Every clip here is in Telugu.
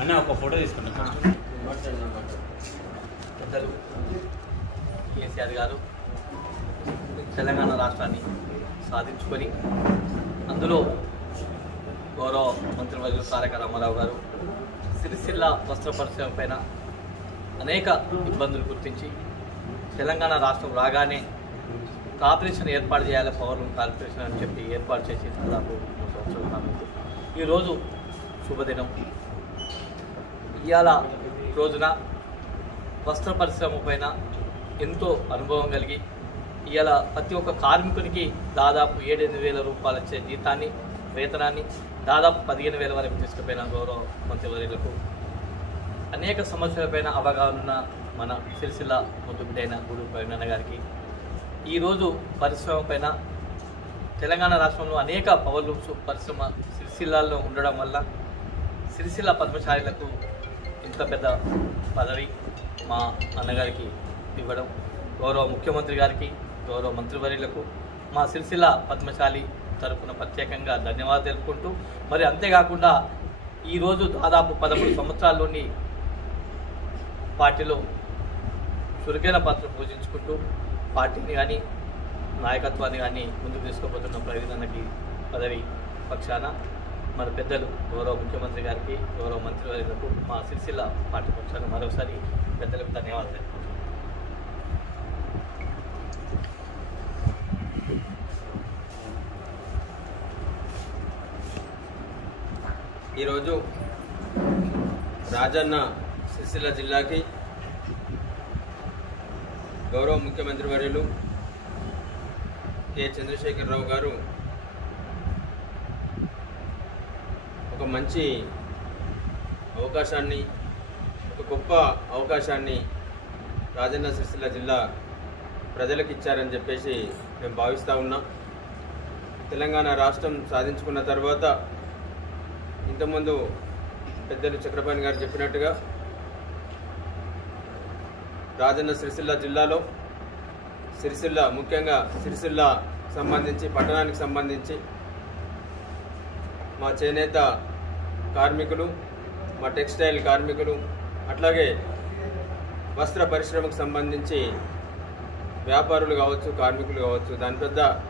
అన్న ఒక ఫోటో తీసుకున్నాను. పెద్దలు కేసీఆర్ గారు తెలంగాణ రాష్ట్రాన్ని సాధించుకొని అందులో గౌరవ మంత్రివర్యులు తారక రామారావు గారు సిరిసిల్ల వస్త్ర పరిశ్రమ పైన అనేక ఇబ్బందులు గుర్తించి తెలంగాణ రాష్ట్రం రాగానే కార్పొరేషన్ ఏర్పాటు చేయాలి, పవర్లూమ్ కార్పొరేషన్ అని చెప్పి ఏర్పాటు చేసి దాదాపు 3 సంవత్సరాల కాలంలో ఈరోజు శుభదినం. ఇవాళ రోజున వస్త్ర పరిశ్రమ పైన ఎంతో అనుభవం కలిగి ఇవాళ ప్రతి ఒక్క కార్మికునికి దాదాపు 7-8 వేల రూపాయలు వచ్చే జీతాన్ని, వేతనాన్ని దాదాపు 15,000 వరకు తీసుకుపోయిన గౌరవ మంత్రివర్యులకు అనేక సమస్యలపైన అవగాహన ఉన్న మన సిరిసిల్ల ముద్దుబిడ్డైన గూడూరు ప్రవీణ్ గారికి ఈరోజు పరిశ్రమ పైన తెలంగాణ రాష్ట్రంలో అనేక పవర్లూమ్స్ పరిశ్రమ సిరిసిల్లాలో ఉండడం వల్ల సిరిసిల్ల పద్మశాలిలకు ఇంత పెద్ద పదవి మా అన్నగారికి ఇవ్వడం, గౌరవ ముఖ్యమంత్రి గారికి, గౌరవ మంత్రివర్యులకు మా సిరిసిల్ల పద్మశాలి తరపున ప్రత్యేకంగా ధన్యవాదాలు తెలుపుకుంటూ, మరి అంతేకాకుండా ఈరోజు దాదాపు 13 సంవత్సరాల్లోని పార్టీలో చురుకైన పాత్ర పూజించుకుంటూ పార్టీని కానీ నాయకత్వాన్ని కానీ ముందుకు తీసుకుపోతున్న ప్రవీణ్ అన్నకి పదవి పక్షాన మన పెద్దలు గౌరవ ముఖ్యమంత్రి గారికి, గౌరవ మంత్రివర్యులకు మా సిరిసిల్ల పార్టీ పక్షాన మరోసారి పెద్దలకు ధన్యవాదాలు తెలుపుకుంటున్నాను. ఈరోజు రాజన్న సిరిసిల్ల జిల్లాకి గౌరవ ముఖ్యమంత్రి వర్యులు కె చంద్రశేఖరరావు గారు ఒక మంచి అవకాశాన్ని, ఒక గొప్ప అవకాశాన్ని రాజన్న సిరిసిల్ల జిల్లా ప్రజలకు ఇచ్చారని చెప్పేసి మేము భావిస్తూ ఉన్నాం. తెలంగాణ రాష్ట్రం సాధించుకున్న తర్వాత ఇంతకుముందు పెద్దలు చక్రపాణి గారు చెప్పినట్టుగా రాజన్న సిరిసిల్ల జిల్లాలో సిరిసిల్ల, ముఖ్యంగా సిరిసిల్ల సంబంధించి పట్టణానికి సంబంధించి మా చేనేత కార్మికులు, మా టెక్స్టైల్ కార్మికులు, అట్లాగే వస్త్ర పరిశ్రమకు సంబంధించి వ్యాపారులు కావచ్చు, కార్మికులు కావచ్చు,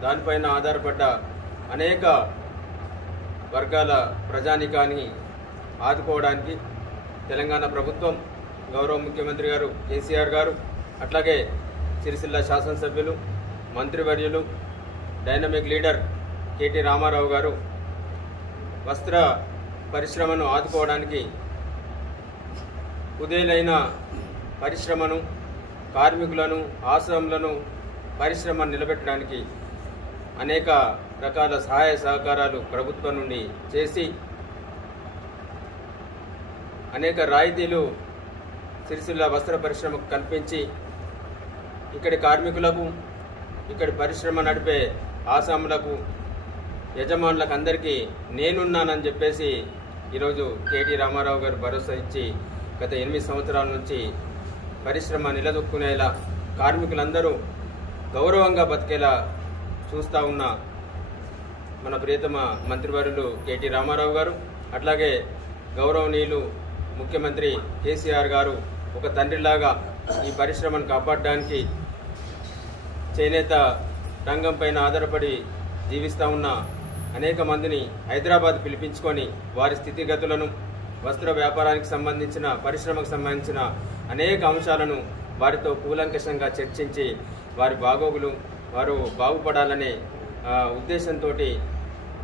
దానిపైన ఆధారపడ్డ అనేక వర్గాల ప్రజానికాన్ని ఆదుకోవడానికి తెలంగాణ ప్రభుత్వం, గౌరవ ముఖ్యమంత్రి గారు కేసీఆర్ గారు, అట్లాగే సిరిసిల్ల శాసనసభ్యులు, మంత్రివర్యులు, డైనమిక్ లీడర్ కేటీ రామారావు గారు వస్త్ర పరిశ్రమను ఆదుకోవడానికి, కుదేలైన పరిశ్రమను, కార్మికులను, ఆశ్రమంలను పరిశ్రమ నిలబెట్టడానికి అనేక రకాల సహాయ సహకారాలు ప్రభుత్వం నుండి చేసి అనేక రాయితీలు సిరిసిల్ల వస్త్ర పరిశ్రమకు కల్పించి ఇక్కడి కార్మికులకు, ఇక్కడి పరిశ్రమ నడిపే ఆసాములకు, యజమానులకు అందరికీ నేనున్నానని చెప్పేసి ఈరోజు కేటీ రామారావు గారు భరోసా ఇచ్చి గత 8 సంవత్సరాల నుంచి పరిశ్రమ నిలదొక్కునేలా, కార్మికులందరూ గౌరవంగా బతికేలా చూస్తూ ఉన్న మన ప్రియతమ మంత్రివర్యులు కేటీ రామారావు గారు, అట్లాగే గౌరవనీయులు ముఖ్యమంత్రి కేసీఆర్ గారు ఒక తండ్రిలాగా ఈ పరిశ్రమను కాపాడడానికి, చేనేత రంగం పైన ఆధారపడి జీవిస్తూ ఉన్న అనేక మందిని హైదరాబాద్ పిలిపించుకొని వారి స్థితిగతులను, వస్త్ర వ్యాపారానికి సంబంధించిన, పరిశ్రమకు సంబంధించిన అనేక అంశాలను వారితో కూలంకషంగా చర్చించి వారి బాగోగులు, వారు బాగుపడాలనే ఉద్దేశంతో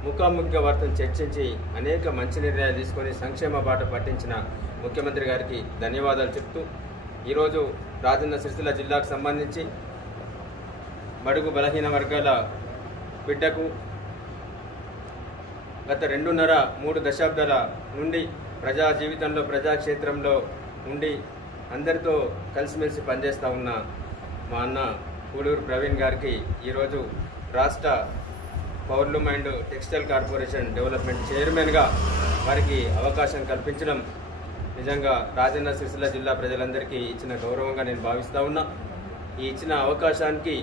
ముఖాముఖిగా వారితో చర్చించి అనేక మంచి నిర్ణయాలు తీసుకొని సంక్షేమ బాట పట్టించిన ముఖ్యమంత్రి గారికి ధన్యవాదాలు చెప్తూ, ఈరోజు రాజన్న సిరిసిల్ల జిల్లాకు సంబంధించి బడుగు బలహీన వర్గాల బిడ్డకు గత 2.5-3 దశాబ్దాల నుండి ప్రజా జీవితంలో, ప్రజాక్షేత్రంలో ఉండి అందరితో కలిసిమెలిసి పనిచేస్తూ ఉన్న మా అన్న గూడూరు ప్రవీణ్ గారికి ఈరోజు రాష్ట్ర powerloom and textile corporation development చైర్మన్గా వారికి అవకాశం కల్పించడం నిజంగా రాజన్న సిరిసిల్ల జిల్లా ప్రజలందరికీ ఇచ్చిన గౌరవంగా నేను భావిస్తూ ఉన్నా. ఈ ఇచ్చిన అవకాశానికి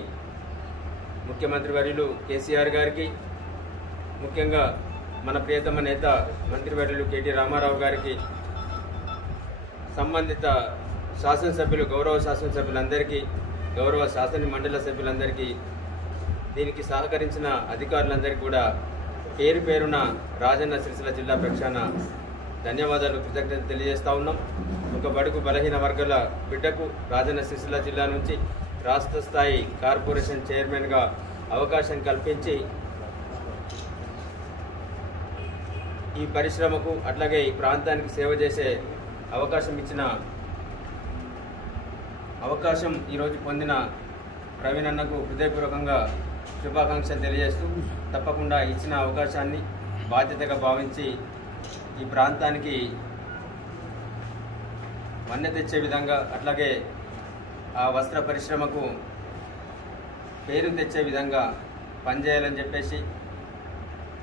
ముఖ్యమంత్రి వర్యులు కేసీఆర్ గారికి, ముఖ్యంగా మన ప్రియతమ నేత మంత్రివర్యులు కేటీ రామారావు గారికి, సంబంధిత శాసనసభ్యులు, గౌరవ శాసనసభ్యులందరికీ, గౌరవ శాసన మండలి సభ్యులందరికీ, దీనికి సహకరించిన అధికారులందరికీ కూడా పేరు పేరున రాజన్న సిరిసిల్ల జిల్లా పక్షాన ధన్యవాదాలు, కృతజ్ఞతలు తెలియజేస్తా ఉన్నాం. ఒక బడుగు బలహీన వర్గాల బిడ్డకు రాజన్న సిరిసిల్ల జిల్లా నుంచి రాష్ట్ర స్థాయి కార్పొరేషన్ చైర్మన్గా అవకాశం కల్పించి ఈ పరిశ్రమకు అట్లాగే ఈ ప్రాంతానికి సేవ చేసే అవకాశం ఈరోజు పొందిన ప్రవీణ్ అన్నకు హృదయపూర్వకంగా శుభాకాంక్షలు తెలియజేస్తూ, తప్పకుండా ఇచ్చిన అవకాశాన్ని బాధ్యతగా భావించి ఈ ప్రాంతానికి వన్నె తెచ్చే విధంగా, అట్లాగే ఆ వస్త్ర పరిశ్రమకు పేరు తెచ్చే విధంగా పనిచేయాలని చెప్పేసి,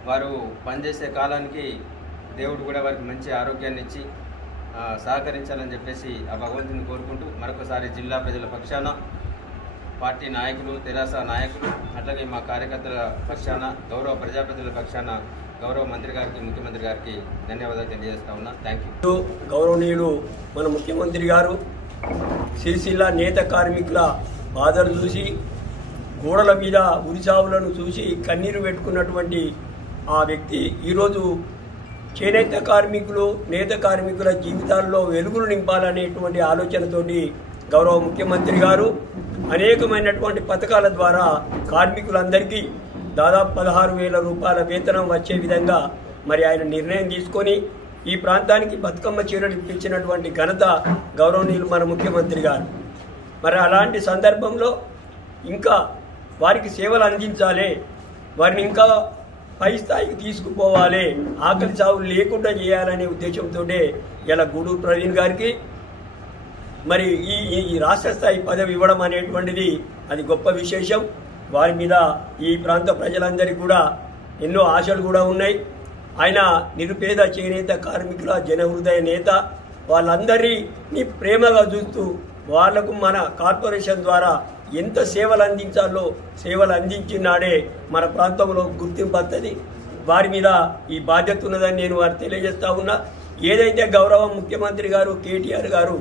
వారు పనిచేసే కాలానికి దేవుడు కూడా వారికి మంచి ఆరోగ్యాన్ని ఇచ్చి సహకరించాలని చెప్పేసి ఆ భగవంతుని కోరుకుంటూ, మరొకసారి జిల్లా ప్రజల పక్షాన, పార్టీ నాయకులు, తెరాస నాయకులు, అట్లాగే మా కార్యకర్తల పక్షాన, గౌరవ ప్రజాప్రతినిధుల పక్షాన గౌరవ మంత్రి గారికి, ముఖ్యమంత్రి గారికి ధన్యవాదాలు తెలియజేస్తా ఉన్నా. Thank you. గౌరవనీయులు మన ముఖ్యమంత్రి గారు సిరిసిల్ల నేత కార్మికుల బాధలు చూసి, గోడల మీద ఉరిచావులను చూసి కన్నీరు పెట్టుకున్నటువంటి ఆ వ్యక్తి ఈరోజు చేనేత కార్మికులు, నేత కార్మికుల జీవితాల్లో వెలుగులు నింపాలనేటువంటి ఆలోచనతోటి గౌరవ ముఖ్యమంత్రి గారు అనేకమైనటువంటి పథకాల ద్వారా కార్మికులందరికీ దాదాపు 16,000 రూపాయల వేతనం వచ్చే విధంగా మరి ఆయన నిర్ణయం తీసుకొని ఈ ప్రాంతానికి బతుకమ్మ చీరలు ఇప్పించినటువంటి ఘనత గౌరవనీయులు మన ముఖ్యమంత్రి గారు. మరి అలాంటి సందర్భంలో ఇంకా వారికి సేవలు అందించాలి, వారిని ఇంకా పై స్థాయికి తీసుకుపోవాలి, ఆకలి చావులు లేకుండా చేయాలనే ఉద్దేశంతో ఇలా గూడూరు ప్రవీణ్ గారికి మరి ఈ రాష్ట్ర స్థాయి పదవి ఇవ్వడం అనేటువంటిది అది గొప్ప విశేషం. వారి మీద ఈ ప్రాంత ప్రజలందరికీ కూడా ఎన్నో ఆశలు కూడా ఉన్నాయి. ఆయన నిరుపేద చేనేత కార్మికుల జనహృదయ నేత. వాళ్ళందరినీ ప్రేమగా చూస్తూ వాళ్లకు మన కార్పొరేషన్ ద్వారా ఎంత సేవలు అందించాలో సేవలు అందించినాడే మన ప్రాంతంలో గుర్తింపు వస్తుంది. వారి మీద ఈ బాధ్యత ఉన్నదని నేను వారు తెలియజేస్తా ఉన్నా. ఏదైతే గౌరవ ముఖ్యమంత్రి గారు కేటీఆర్ గారు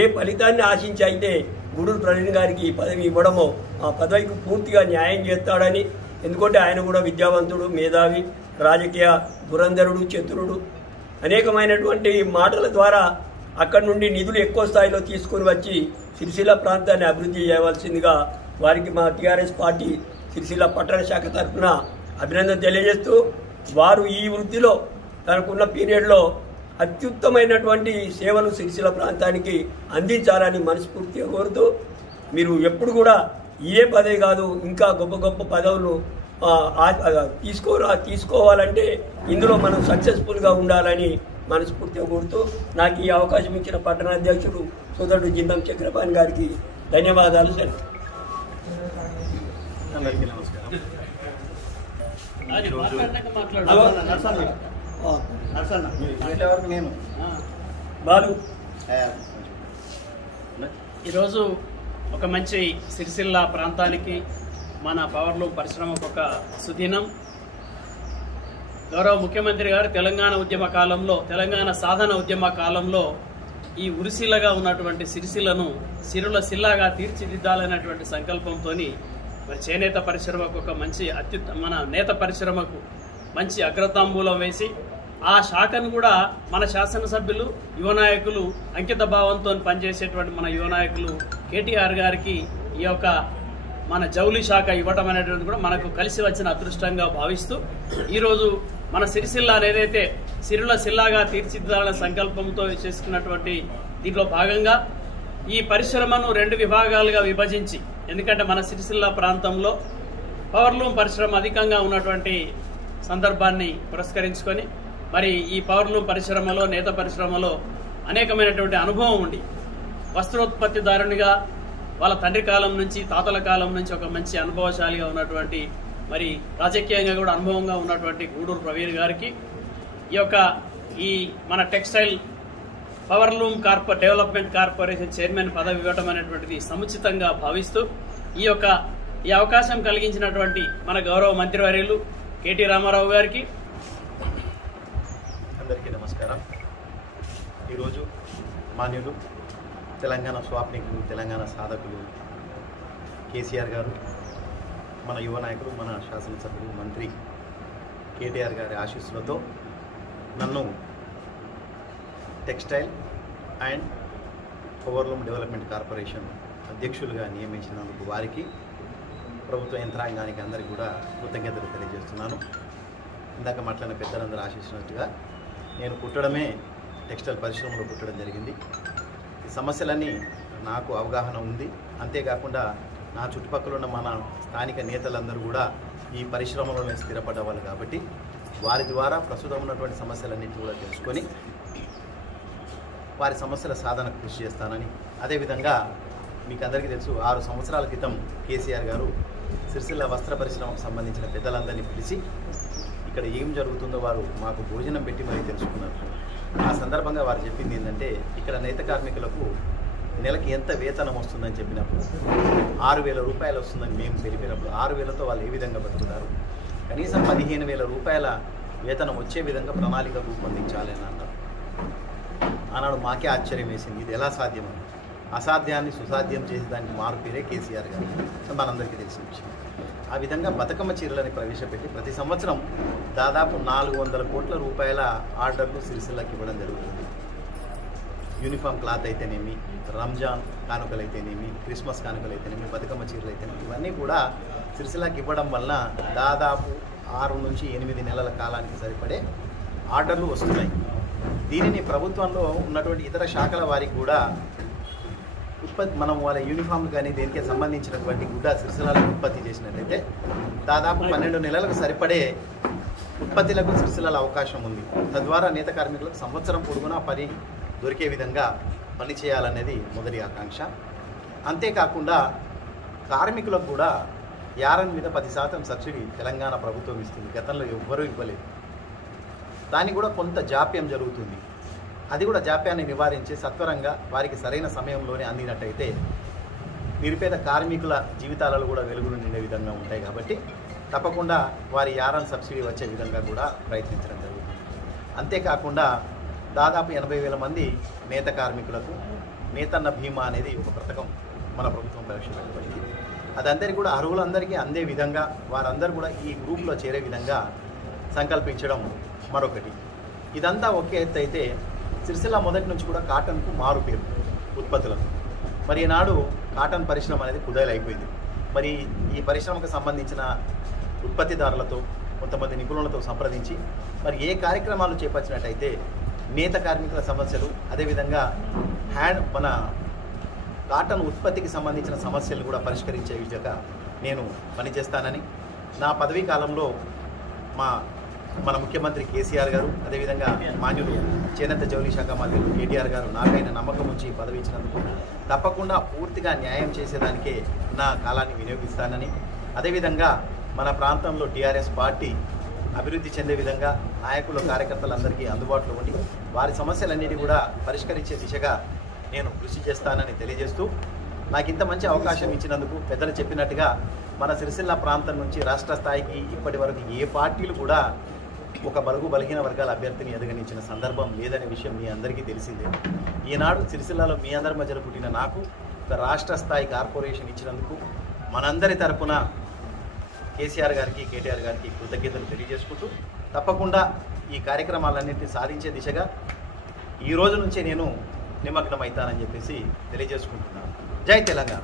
ఏ ఫలితాన్ని ఆశించి అయితే గూడూరు ప్రవీణ్ గారికి ఈ పదవి ఇవ్వడమో ఆ పదవికి పూర్తిగా న్యాయం చేస్తాడని, ఎందుకంటే ఆయన కూడా విద్యావంతుడు, మేధావి, రాజకీయ దురంధరుడు, చతురుడు. అనేకమైనటువంటి మాటల ద్వారా అక్కడి నుండి నిధులు ఎక్కువ స్థాయిలో తీసుకుని వచ్చి సిరిసిల్ల ప్రాంతాన్ని అభివృద్ధి చేయవలసిందిగా వారికి మా టీఆర్ఎస్ పార్టీ సిరిసిల్ల పట్టణ శాఖ తరఫున అభినందన తెలియజేస్తూ, వారు ఈ వృత్తిలో తనకున్న పీరియడ్లో అత్యుత్తమైనటువంటి సేవలు సిరిసిల్ల ప్రాంతానికి అందించాలని మనస్ఫూర్తిగా కోరుతూ, మీరు ఎప్పుడు కూడా ఇదే పదవి కాదు ఇంకా గొప్ప గొప్ప పదవులు తీసుకోవాలంటే ఇందులో మనం సక్సెస్ఫుల్గా ఉండాలని మనస్ఫూర్తిగా కోరుతూ, నాకు ఈ అవకాశం ఇచ్చిన పట్టణ అధ్యక్షుడు సోదరుడు జిందం చక్రపాణి గారికి ధన్యవాదాలు సార్. అందరికీ నమస్కారం. ఈరోజు ఒక మంచి సిరిసిల్ల ప్రాంతానికి మన పవర్లూమ్ పరిశ్రమకు ఒక సుదినం. గౌరవ ముఖ్యమంత్రి గారు తెలంగాణ ఉద్యమ కాలంలో, తెలంగాణ సాధన ఉద్యమ కాలంలో ఈ ఉరిసిల్లగా ఉన్నటువంటి సిరిసిల్లను సిరుల సిల్లాగా తీర్చిదిద్దాలనేటువంటి సంకల్పంతో మరి చేనేత పరిశ్రమకు ఒక మంచి మన నేత పరిశ్రమకు మంచి అగ్రతాంబూలం వేసి ఆ శాఖను కూడా మన శాసనసభ్యులు, యువ నాయకులు, అంకిత భావంతో పనిచేసేటువంటి మన యువ నాయకులు కేటీఆర్ గారికి ఈ యొక్క మన జౌలి శాఖ ఇవ్వటం అనేటువంటి కూడా మనకు కలిసి వచ్చిన అదృష్టంగా భావిస్తూ, ఈరోజు మన సిరిసిల్ల ఏదైతే సిరుల సిల్లాగా తీర్చిదిద్దాలనే సంకల్పంతో చేసుకున్నటువంటి దీంట్లో భాగంగా ఈ పరిశ్రమను 2 విభాగాలుగా విభజించి, ఎందుకంటే మన సిరిసిల్ల ప్రాంతంలో పవర్లూమ్ పరిశ్రమ అధికంగా ఉన్నటువంటి సందర్భాన్ని పురస్కరించుకొని మరి ఈ పవర్లూమ్ పరిశ్రమలో, నేత పరిశ్రమలో అనేకమైనటువంటి అనుభవం ఉండి వస్త్రోత్పత్తిదారునిగా వాళ్ళ తండ్రి కాలం నుంచి, తాతల కాలం నుంచి ఒక మంచి అనుభవశాలిగా ఉన్నటువంటి, మరి రాజకీయంగా కూడా అనుభవంగా ఉన్నటువంటి గూడూరు ప్రవీణ్ గారికి ఈ మన textile powerloom development corporation chairman పదవి ఇవ్వటం అనేటువంటిది సముచితంగా భావిస్తూ ఈ అవకాశం కలిగించినటువంటి మన గౌరవ మంత్రివర్యులు కేటీ రామారావు గారికి, అందరికీ నమస్కారం. ఈరోజు మాన్యులు తెలంగాణ స్వాప్నికులు, తెలంగాణ సాధకులు కేసీఆర్ గారు, మన యువ నాయకులు, మన శాసనసభ్యులు, మంత్రి కేటీఆర్ గారి ఆశీస్సులతో నన్ను textile and powerloom development corporation అధ్యక్షులుగా నియమించినందుకు వారికి, ప్రభుత్వ యంత్రాంగానికి అందరికీ కూడా కృతజ్ఞతలు తెలియజేస్తున్నాను. ఇందాక మాట్లాడిన పెద్దలందరూ ఆశించినట్టుగా నేను పుట్టడమే టెక్స్టైల్ పరిశ్రమలో పుట్టడం జరిగింది. ఈ సమస్యలన్నీ నాకు అవగాహన ఉంది. అంతేకాకుండా నా చుట్టుపక్కల ఉన్న మన స్థానిక నేతలందరూ కూడా ఈ పరిశ్రమలోనే స్థిరపడ్డ వాళ్ళు కాబట్టి వారి ద్వారా ప్రస్తుతం ఉన్నటువంటి సమస్యలన్నింటినీ కూడా తెలుసుకొని వారి సమస్యల సాధనకు కృషి చేస్తానని, అదేవిధంగా మీకు అందరికీ తెలుసు 6 సంవత్సరాల క్రితం కేసీఆర్ గారు సిరిసిల్ల వస్త్ర పరిశ్రమకు సంబంధించిన పెద్దలందరినీ పిలిచి ఇక్కడ ఏం జరుగుతుందో వారు మాకు భోజనం పెట్టి మరీ తెలుసుకున్నారు. ఆ సందర్భంగా వారు చెప్పింది ఏంటంటే, ఇక్కడ నేత కార్మికులకు నెలకి ఎంత వేతనం వస్తుందని చెప్పినప్పుడు 6,000 రూపాయలు వస్తుందని మేము తెలిపినప్పుడు 6,000తో వాళ్ళు ఏ విధంగా బతుకుతారు, కనీసం 15,000 రూపాయల వేతనం వచ్చే విధంగా ప్రణాళిక రూపొందించాలి అని అన్నారు. ఆనాడు మాకే ఆశ్చర్యం వేసింది, ఇది ఎలా సాధ్యమని. అసాధ్యాన్ని సుసాధ్యం చేసి దానికి మారు పేరే కేసీఆర్ గారు, మనందరికీ తెలిసిన విషయం. ఆ విధంగా బతుకమ్మ చీరలని ప్రవేశపెట్టి ప్రతి సంవత్సరం దాదాపు 400 కోట్ల రూపాయల ఆర్డర్లు సిరిసిల్లకి ఇవ్వడం జరుగుతుంది. యూనిఫామ్ క్లాత్ అయితేనేమి, రంజాన్ కానుకలు అయితేనేమి, క్రిస్మస్ కానుకలు అయితేనేమి, బతుకమ్మ చీరలు అయితేనేమి, ఇవన్నీ కూడా సిరిసిల్లకి ఇవ్వడం వలన దాదాపు 6 నుంచి 8 నెలల కాలానికి సరిపడే ఆర్డర్లు వస్తున్నాయి. దీనిని ప్రభుత్వంలో ఉన్నటువంటి ఇతర శాఖల వారికి కూడా మనం వాళ్ళ యూనిఫామ్లు కానీ దేనికి సంబంధించినటువంటి గుడ్డ సిరిసిల్లలో ఉత్పత్తి చేసినట్లయితే దాదాపు 12 నెలలకు సరిపడే ఉత్పత్తులకు సిరిసిల్లలో అవకాశం ఉంది. తద్వారా నేత కార్మికులకు సంవత్సరం పొడుగునా పని దొరికే విధంగా పనిచేయాలనేది మొదటి ఆకాంక్ష. అంతేకాకుండా కార్మికులకు కూడా యారన్ మీద 10% సబ్సిడీ తెలంగాణ ప్రభుత్వం ఇస్తుంది. గతంలో ఎవ్వరూ ఇవ్వలేదు. దానికి కూడా కొంత జాప్యం జరుగుతుంది. అది కూడా జాప్యాన్ని నివారించి సత్వరంగా వారికి సరైన సమయంలోనే అందినట్టయితే నిరుపేద కార్మికుల జీవితాలలో కూడా వెలుగులు నిండే విధంగా ఉంటాయి. కాబట్టి తప్పకుండా వారి యారన్ సబ్సిడీ వచ్చే విధంగా కూడా ప్రయత్నించడం జరుగుతుంది. అంతేకాకుండా దాదాపు 80,000 మంది నేత కార్మికులకు నేతన్న బీమా అనేది ఒక పథకం మన ప్రభుత్వం ప్రవేశపెట్టబడింది. అదందరికీ కూడా అర్హులందరికీ అందే విధంగా వారందరూ కూడా ఈ గ్రూప్లో చేరే విధంగా సంకల్పించడం మరొకటి. ఇదంతా ఒకే ఎత్తు అయితే సిరిసిల్ల మొదటి నుంచి కూడా కాటన్కు మారు పేరు ఉత్పత్తులకు. మరి ఈనాడు కాటన్ పరిశ్రమ అనేది కుదేలైపోయింది. మరి ఈ పరిశ్రమకు సంబంధించిన ఉత్పత్తిదారులతో, కొంతమంది నిపుణులతో సంప్రదించి మరి ఏ కార్యక్రమాలు చేపట్టినట్టయితే నేత కార్మికుల సమస్యలు, అదేవిధంగా మన కాటన్ ఉత్పత్తికి సంబంధించిన సమస్యలు కూడా పరిష్కరించే విధంగా నేను పనిచేస్తానని, నా పదవీ కాలంలో మన ముఖ్యమంత్రి కేసీఆర్ గారు, అదేవిధంగా మాన్యులు చేనేత జౌళి శాఖ మంత్రులు కేటీఆర్ గారు నాకైనా నమ్మకం ఉంచి పదవి ఇచ్చినందుకు తప్పకుండా పూర్తిగా న్యాయం చేసేదానికే నా కాలాన్ని వినియోగిస్తానని, అదేవిధంగా మన ప్రాంతంలో టీఆర్ఎస్ పార్టీ అభివృద్ధి చెందే విధంగా నాయకులు, కార్యకర్తలందరికీ అందుబాటులో ఉండి వారి సమస్యలన్నిటి కూడా పరిష్కరించే దిశగా నేను కృషి చేస్తానని తెలియజేస్తూ, నాకు ఇంత మంచి అవకాశం ఇచ్చినందుకు పెద్దలు చెప్పినట్టుగా మన సిరిసిల్ల ప్రాంతం నుంచి రాష్ట్ర స్థాయికి ఇప్పటి వరకు ఏ పార్టీలు కూడా ఒక బలహీన వర్గాల అభ్యర్థిని ఎదగనించిన సందర్భం లేదనే విషయం మీ అందరికీ తెలిసిందే. ఈనాడు సిరిసిల్లలో మీ అందరి మధ్యలో పుట్టిన నాకు ఒక రాష్ట్ర స్థాయి కార్పొరేషన్ ఇచ్చినందుకు మనందరి తరపున కేసీఆర్ గారికి, కేటీఆర్ గారికి కృతజ్ఞతలు తెలియజేసుకుంటూ తప్పకుండా ఈ కార్యక్రమాలన్నింటినీ సాధించే దిశగా ఈ రోజు నుంచే నేను నిమగ్నం అవుతానని చెప్పేసి తెలియజేసుకుంటున్నాను. జై తెలంగాణ.